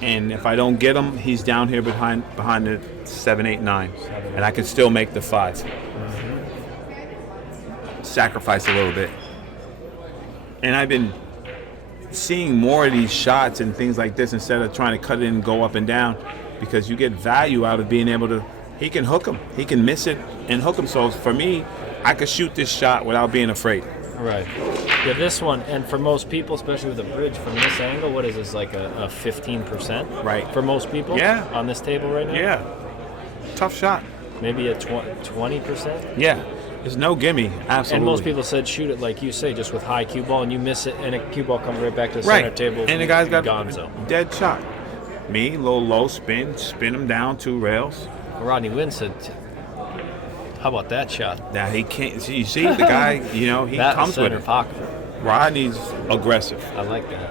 and if I don't get him, he's down here behind the 7, 8, 9, and I can still make the 5. Sacrifice a little bit. And I've been seeing more of these shots and things like this instead of trying to cut it and go up and down, because you get value out of being able to. He can hook him. He can miss it and hook him. So for me, I could shoot this shot without being afraid. Right. Yeah, this one, and for most people, especially with the bridge from this angle, what is this, like a 15%? Right. For most people? Yeah. On this table right now? Yeah. Tough shot. Maybe a 20%? Yeah. There's no gimme. Absolutely. And most people said shoot it like you say, just with high cue ball, and you miss it, and a cue ball comes right back to the right. center table. And the guy's got gonzo. dead shot. Me, a little low spin him down 2 rails. Rodney Wynn said, how about that shot? Now he can't. You see the guy. He That comes with center it. pocket. Rodney's aggressive, I like that.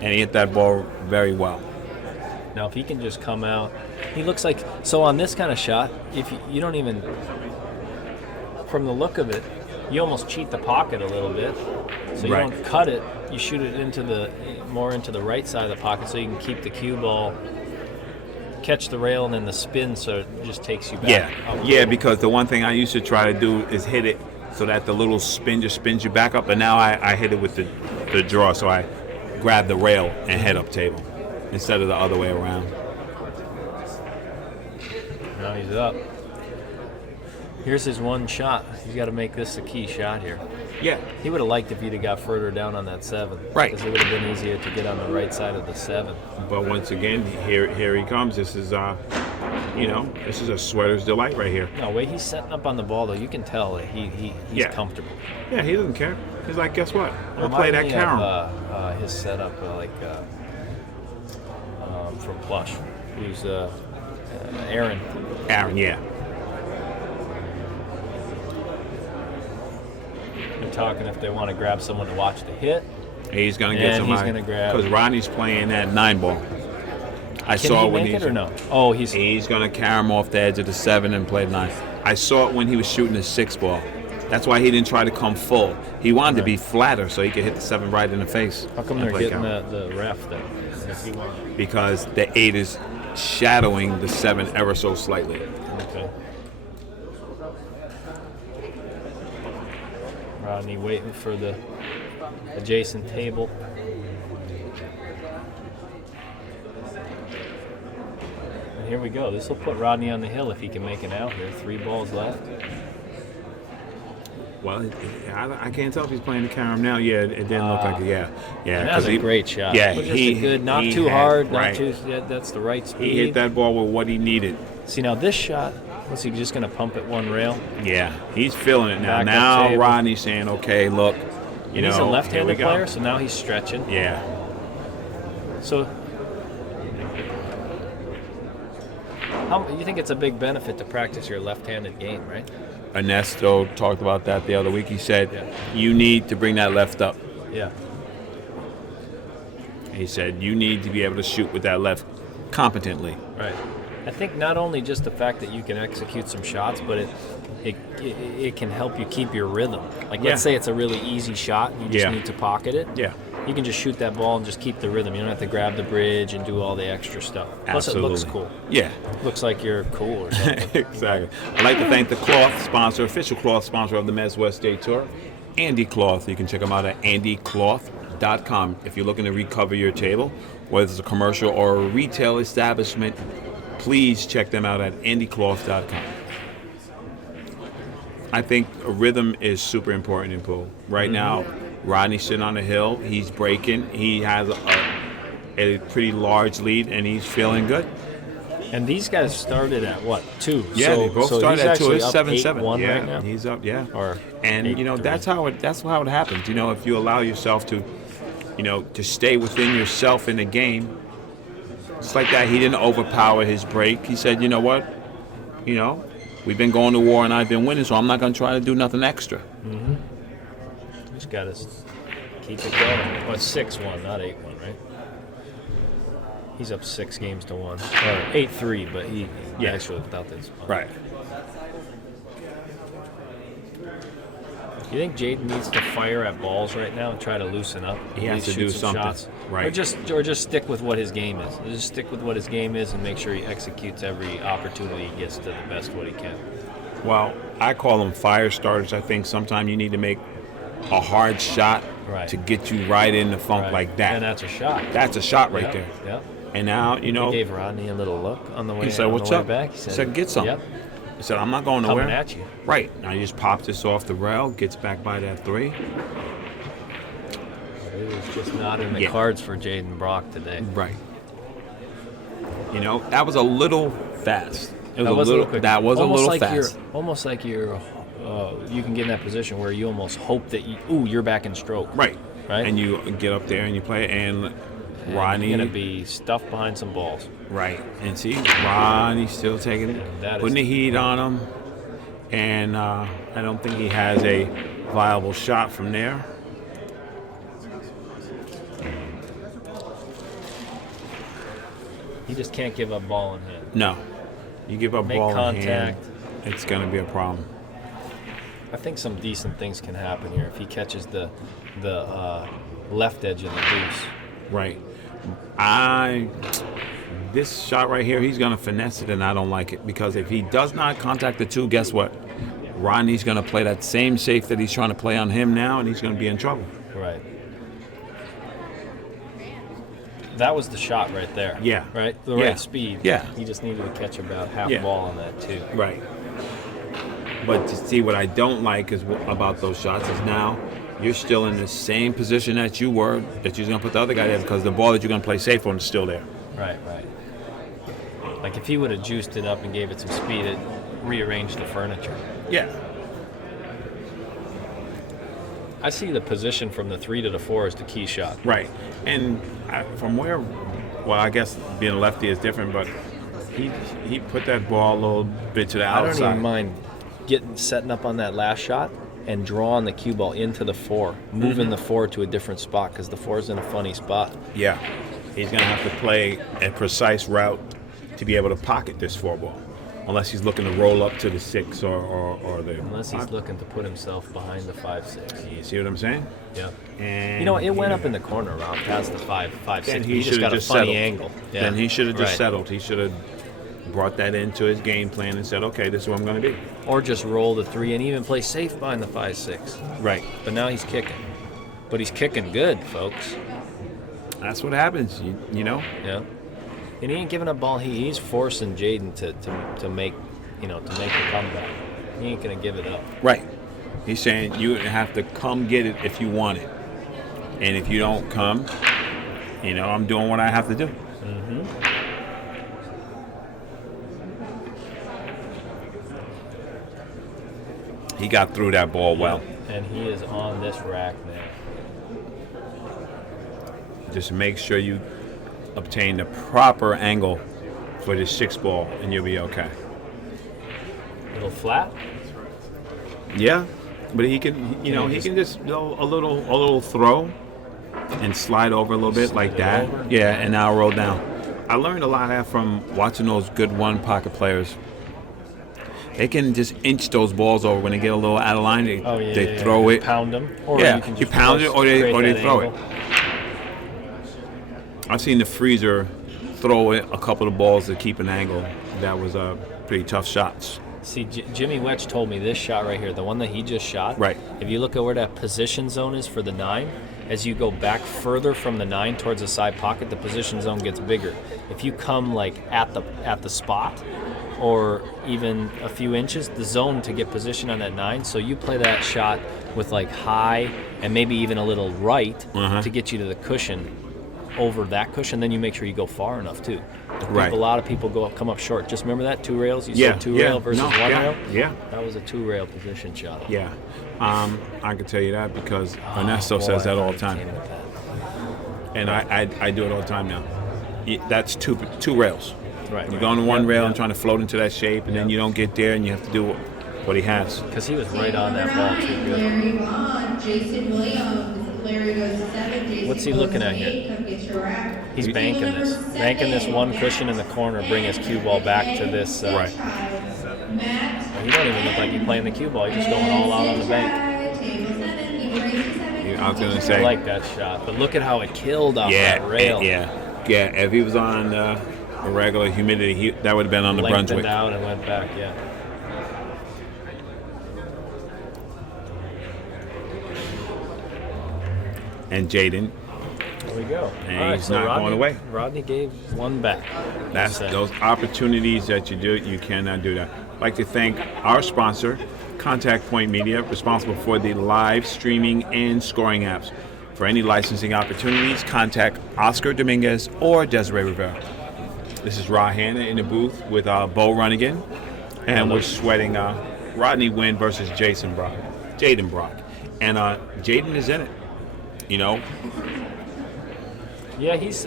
and he hit that ball very well. Now, if he can just come out, he looks like, so on this kind of shot, if you don't even, from the look of it, you almost cheat the pocket a little bit. So you Right. don't cut it, you shoot it more into the right side of the pocket so you can keep the cue ball, catch the rail, and then the spin, so it just takes you back. Yeah, because the one thing I used to try to do is hit it so that the little spin just spins you back up, but now I hit it with the draw, so I grab the rail and head up table instead of the other way around. Now he's up. Here's his one shot. He's got to make this a key shot here. Yeah, He would have liked if he'd have got further down on that 7. Right. Because it would have been easier to get on the right side of the 7. but once again, here he comes. This is this is a sweater's delight right here. No, the way he's setting up on the ball, though, you can tell that he's Yeah. comfortable. Yeah, he doesn't care. He's like, guess what? I'll Remind play that me carom. of, his setup, from Plush. Who's Aaron? Aaron, yeah. They're talking if they want to grab someone to watch the hit. He's going to get And he's somebody. gonna grab- Because Rodney's playing that 9-ball. I Can saw he when make he's it or no? Oh, he's going to carry him off the edge of the 7 and play 9. I saw it when he was shooting the 6-ball. That's why he didn't try to come full. He wanted to be flatter so he could hit the 7 right in the face. How come and they're play getting count. the ref then? If he wants- Because the 8 is shadowing the 7 ever so slightly. Okay. Rodney waiting for the adjacent table. And here we go. This will put Rodney on the hill if he can make it out here. 3 balls left. Well, I can't tell if he's playing the carom now. Yeah, it didn't look like it. Yeah. That's 'cause a great shot. Yeah, But just he a good, not he too had- hard, right. not too. Yeah, that's the right speed. He hit that ball with what he needed. See now this shot. Was he just going to pump it one rail? Yeah, he's feeling it now. Back up Now table. Rodney's saying, "Okay, look, you He's know, a here left-handed we go." player, so now he's stretching. Yeah, So, you think it's a big benefit to practice your left-handed game, right? Ernesto talked about that the other week. He said, Yeah. "You need to bring that left up." Yeah. He said, "You need to be able to shoot with that left competently." Right. I think not only just the fact that you can execute some shots, but it can help you keep your rhythm. Like let's say it's a really easy shot, and you just Yeah. need to pocket it. Yeah, You can just shoot that ball and just keep the rhythm. You don't have to grab the bridge and do all the extra stuff. Plus, absolutely. it looks cool. Yeah, Looks like you're cool or something. exactly. I'd like to thank the cloth sponsor, official cloth sponsor of the Mezz West Day Tour, Andy Cloth. You can check them out at andycloth.com if you're looking to recover your table, whether it's a commercial or a retail establishment. Please check them out at andycloth.com. I think a rhythm is super important in pool. Right now, Rodney's sitting on the hill. He's breaking. He has a pretty large lead, and he's feeling good. And these guys started at what, 2? Yeah, they both started at 2. It's 7-7. 8-1 Yeah, right now. he's up. Yeah, Or and you know 8-3. that's how it happens. You know, if you allow yourself to, you know, to stay within yourself in the game. It's like that. He didn't overpower his break. He said, "You know what? You know, we've been going to war and I've been winning, so I'm not going to try to do nothing extra." Just got to keep it going. Oh, it's 6-1, not 8-1, right? He's up 6 games to 1. Or 8-3, but he actually without this. Right. You think Jaden needs to fire at balls right now and try to loosen up? He has Maybe to do shoot some something. shots? Right. Or just stick with what his game is. Just stick with what his game is and make sure he executes every opportunity he gets to the best what he can. Well, I call them fire starters. I think sometimes you need to make a hard shot Right. to get you right in the funk Right. like that. And that's a shot. That's a shot right Yeah, there. Yeah. And now, you know, He gave Rodney a little look on the way, he said, on "What's the way up?" back. He said, "Get some." Yep. He said, "I'm not going nowhere." Coming at you. Right. Now he just pops this off the rail, gets back by that 3. It was just not in the Yeah. cards for Jaden Brock today. Right. You know, that was a little fast. It That was a little quick. That was Almost a little like fast. Almost like you can get in that position where you almost hope that you're back in stroke. Right. Right. And you get up there and you play, and And Rodney. you're gonna be stuffed behind some balls. Right. And see, Rodney's still taking it, That is- putting the heat on him, and I don't think he has a viable shot from there. He just can't give up ball in hand. No. You give up Make ball in hand, contact. it's going to be a problem. I think some decent things can happen here if he catches the left edge of the deuce. Right. This shot right here, he's going to finesse it, and I don't like it, because if he does not contact the 2, guess what? Rodney's going to play that same safe that he's trying to play on him now, and he's going to be in trouble. Right. That was the shot right there. Yeah. Right? The Yeah. right speed. Yeah. He just needed to catch about half Yeah. ball on that, too. Right. But to see what I don't like is about those shots is now you're still in the same position that you were, that you're going to put the other guy there, because the ball that you're going to play safe on is still there. Right, right. Like if he would have juiced it up and gave it some speed, it rearranged the furniture. Yeah. I see the position from the 3 to the 4 as the key shot. Right. And from where, well, I guess being a lefty is different, but he put that ball a little bit to the I don't outside. even mind setting up on that last shot and drawing the cue ball into the 4, moving the 4 to a different spot because the 4 is in a funny spot. Yeah, he's gonna have to play a precise route to be able to pocket this 4 ball, unless he's looking to roll up to the 6 or the. Unless he's looking to put himself behind the 5-6. You see what I'm saying? Yeah. And You know, it went up in the corner around past the 5-6. Then He just got a funny angle. Yeah. Then he should have just Right. settled. He should have brought that into his game plan and said, okay, this is what I'm going to be. Or just roll the 3 and even play safe behind the 5-6. Right. But now he's kicking. But he's kicking good, folks. That's what happens, you know? Yeah. And he ain't giving up ball. He's forcing Jaden to make, to make the comeback. He ain't gonna give it up. Right. He's saying you have to come get it if you want it. And if you don't come, I'm doing what I have to do. Mm-hmm. He got through that ball well. And he is on this rack now. Just make sure you obtain the proper angle for this 6 ball, and you'll be okay. Little flat. Yeah, but he can, he can just go a little throw and slide over a little bit like that. over? Yeah, and now roll down. I learned a lot of that from watching those good one-pocket players. They can just inch those balls over when they get a little out of line. They throw it. Pound them. Or Yeah, you can you just pound it or they create that throw angle. it. I've seen the freezer throw it a couple of balls to keep an angle. That was pretty tough shots. See, Jimmy Wetch told me this shot right here, the one that he just shot. Right. If you look at where that position zone is for the 9, as you go back further from the 9 towards the side pocket, the position zone gets bigger. If you come like at the spot, or even a few inches, the zone to get position on that 9. So you play that shot with like high and maybe even a little right to get you to the cushion. Over that cushion, then you make sure you go far enough too. Right. A lot of people come up short. Just remember that 2 rails. You said 2 rail versus 1 rail. Yeah. That was a 2 rail position shot. Yeah. I can tell you that because Ernesto says that all the time, and I do it all the time now. That's two rails. Right. You're going to 1 rail and trying to float into that shape, and then you don't get there, and you have to do what he has. Because he was right on that ball too good. Larry Vaughn, Jason Williams. Larry goes to 7. Jason What's he goes looking to at 8. here? Come get your rack. He's Table banking number this. 7, Banking this 1 cushion in the corner, bring his cue ball back to this. Right. Matt. He don't even look like he's playing the cue ball. He's just going all out on the bank. Table 7. He raised to 7. I was going to I say. like that shot. But look at how it killed off Yeah, that rail. yeah. If he was on a regular humidity, that would have been on the Lengthened Brunswick. out and went back, yeah. And Jaden, There we go. And All right, he's so not Rodney, going away. Rodney gave 1 back. that's Set. those opportunities that you do. You cannot do that. I'd like to thank our sponsor, Contact Point Media, responsible for the live streaming and scoring apps. For any licensing opportunities, contact Oscar Dominguez or Desiree Rivera. This is Ra Hanna in the booth with Bo Runnigan, and we're sweating Rodney Wynn versus Jaden Brock. And Jaden is in it. Yeah, he's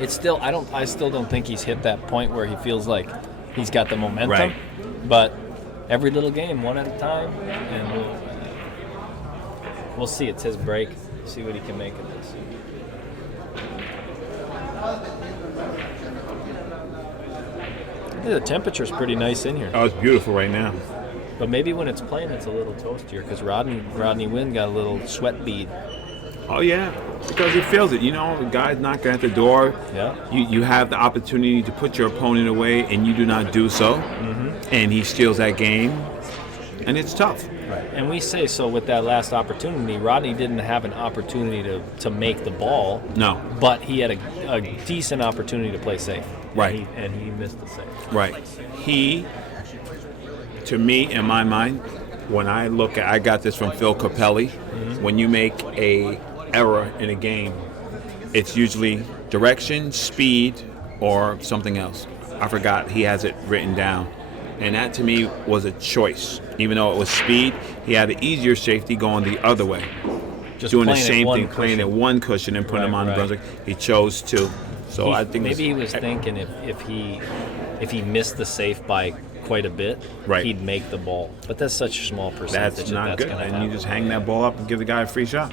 it's still I still don't think he's hit that point where he feels like he's got the momentum. Right. But every little game, 1 at a time, and we'll see. It's his break. See what he can make of this. Yeah, the temperature's pretty nice in here. Oh, it's beautiful right now. But maybe when it's playing, it's a little toastier because Rodney Wynn got a little sweat bead. Oh yeah, because he feels it. The guy's knocking at the door. Yeah. You have the opportunity to put your opponent away, and you do not do so. And he steals that game, and it's tough. Right. And we say so with that last opportunity. Rodney didn't have an opportunity to make the ball. No. But he had a decent opportunity to play safe. Right. And he missed the save. Right. To me, in my mind, when I got this from Phil Capelli. When you make a error in a game, it's usually direction, speed, or something else. I forgot, he has it written down. And that to me was a choice. Even though it was speed, he had an easier safety going the other way. Just Doing the playing at same one thing, playing at cushion. 1 cushion and putting him on the Right. Brunswick. He chose to So I think maybe he was thinking if he missed the safe by quite a bit, Right. he'd make the ball. But that's such a small percentage. that's not good. Gonna And you happen. just hang that ball up and give the guy a free shot.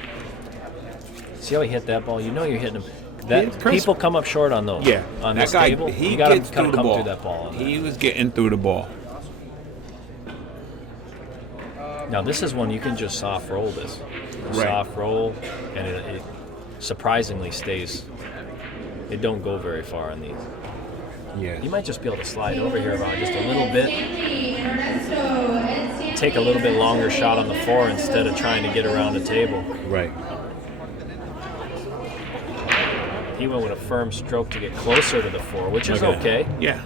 See how he hit that ball? You know you're hitting him. It's That crisp. people come up short on those. Yeah, On that this guy, table, he you gotta gets come through the ball. through that ball. He was getting through the ball. Now this is one you can just soft roll this. Right. Soft roll, and it surprisingly stays. It don't go very far on these. Yeah. You might just be able to slide over here about just a little bit. Stanley and Ernesto and Stanley. Take a little bit longer shot on the floor instead of trying to get around the table. Right. He went with a firm stroke to get closer to the floor, which is Look at okay. that. Yeah.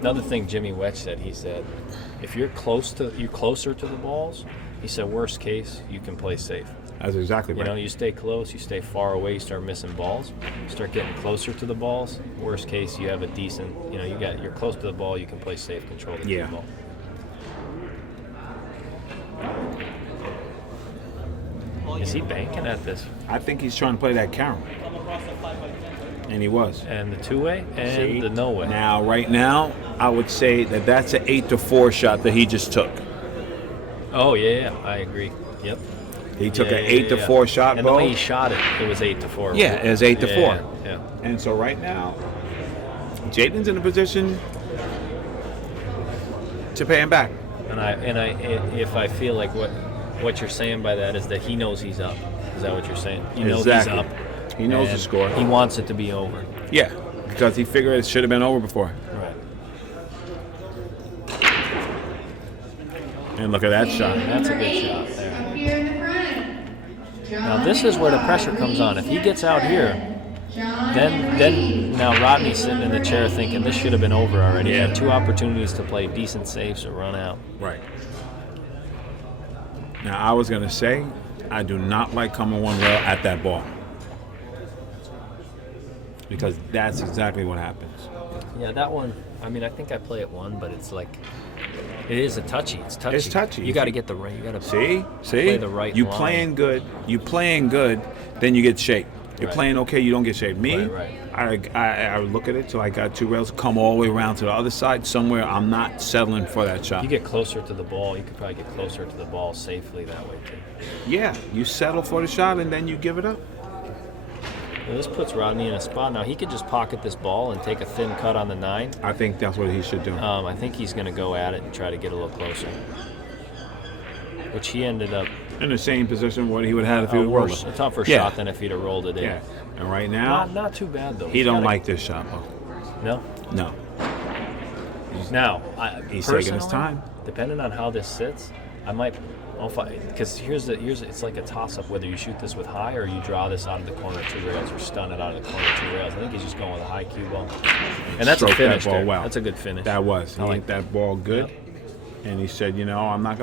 Another thing Jimmy Wetch said, he said, if you're closer to the balls, he said, worst case, you can play safe. That's exactly You right. know, you stay close, you stay far away, you start missing balls, you start getting closer to the balls. Worst case, you have a decent, you're close to the ball, you can play safe, control the Yeah. ball. Is he banking at this? I think he's trying to play that carom. And he was. And the two-way and See? the no-way. Now, right now, I would say that that's an 8-4 shot that he just took. Oh, yeah, I agree. Yep. He took Yeah, an yeah, 8-4 shot, and Bo. the way he shot it, it was 8-4. Yeah, it was 8-4. Yeah. And so right now, Jaden's in a position to pay him back. And if I feel like what you're saying by that is that he knows he's up. Is that what you're saying? You know Exactly. he's up. He knows the and score. He wants it to be over. Yeah, because he figured it should have been over before. Right. And look at that shot. That's a Number good 8, shot there. up here in the front. Now this is where the pressure comes on. If he gets out here, then now Rodney's sitting in the chair thinking this should have been over already. He Yeah. had two opportunities to play decent saves or run out. Right. Now, I was going to say, I do not like coming one rail at that ball. Because that's exactly what happens. Yeah, that one. I mean, I think I play it one, but it's like it is a touchy. It's touchy. It's touchy. You got to get the right. You got to See? play the right You line. playing good, then you get shaped. You're Right. playing okay, you don't get shaped. Me, Right. I look at it till I got two rails, come all the way around to the other side somewhere. I'm not settling for that shot. You get closer to the ball. You could probably get closer to the ball safely that way too. Yeah, you settle for the shot and then you give it up. Well, this puts Rodney in a spot now. He could just pocket this ball and take a thin cut on the 9. I think that's what he should do. I think he's going to go at it and try to get a little closer, which he ended up In the same position what he would have if he a would roll worse, it. a tougher Yeah. shot than if he'd have rolled it in. Yeah, and right now Not too bad though. he He's don't gotta- like this shot, Bo. No. No, Now, he's taking his personally, time. Depending on how this sits, I might. Because here's it's like a toss up whether you shoot this with high or you draw this out of the corner 2 rails or stun it out of the corner 2 rails. I think he's just going with a high cue ball, and that's a Stroked that finish. ball there. well. That's a good finish. That was. He I like hit that ball good, and he said, I'm not going to